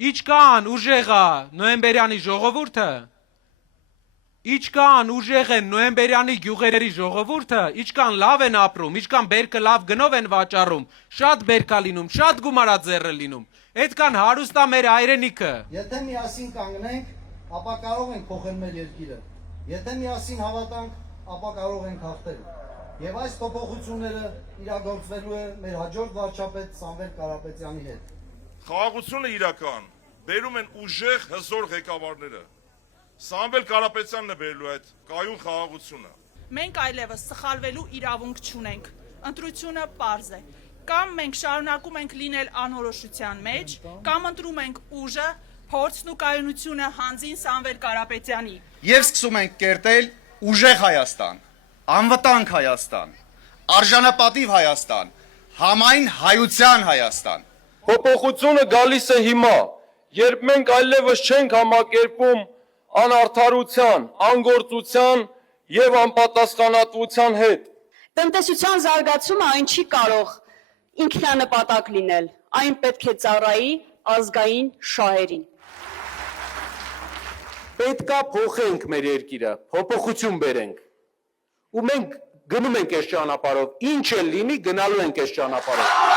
Իչկան ուժեղա նոյեմբերյանի ժողովուրդը, իչկան ուժեղ են նոյեմբերյանի գյուղերի ժողովուրդը, իչկան լավ են ապրում, իչկան բերքը լավ գնով են վաճառում, շատ բերքա լինում, շատ գումարաձեռը լինում, այդքան հարուստա մեր հայրենիքը։ Եթե միասին կանգնենք, ապա կարող ենք փոխել մեր երկիրը։ Եթե միասին հավատանք, ապա կարող ենք հաղթել։ Եվ այս փոփոխությունները իրագործվելու է մեր հաջորդ վարչապետ Սամվել Կարապետյանի հետ։ Խաղաղությունը իրական, բերում են ուժեղ հզոր ղեկավարները։ Սամվել Կարապետյանն է բերելու այդ կայուն խաղաղությունը։ Մենք այլևս սխալվելու իրավունք չունենք։ Ընտրությունը պարզ է։ Կամ մենք շարունակում ենք լինել անորոշության մեջ, կամ ընտրում ենք ուժը, փորձն ու կայունությունը հանձին Սամվել Կարապետյանի։ Եվ սկսում ենք կերտել ուժեղ Հայաստան, անվտանգ Հայաստան, արժանապատիվ Հայաստան, համայն հայության Հայաստան։ Փոփոխությունը գալիս է հիմա, երբ մենք այլևս չենք համակերպում անարդարության, անգործության եւ անպատասխանատվության հետ։ Տնտեսության զարգացումը այն չի կարող ինքնանպատակ լինել, այն պետք է ծառայի ազգային շահերին։ Պետքա փոխենք մեր երկիրը, փոփոխություն բերենք։ Ու մենք գնում ենք այս ճանապարհով, ինչ էլ լինի, գնալու ենք այս ճանապարհով։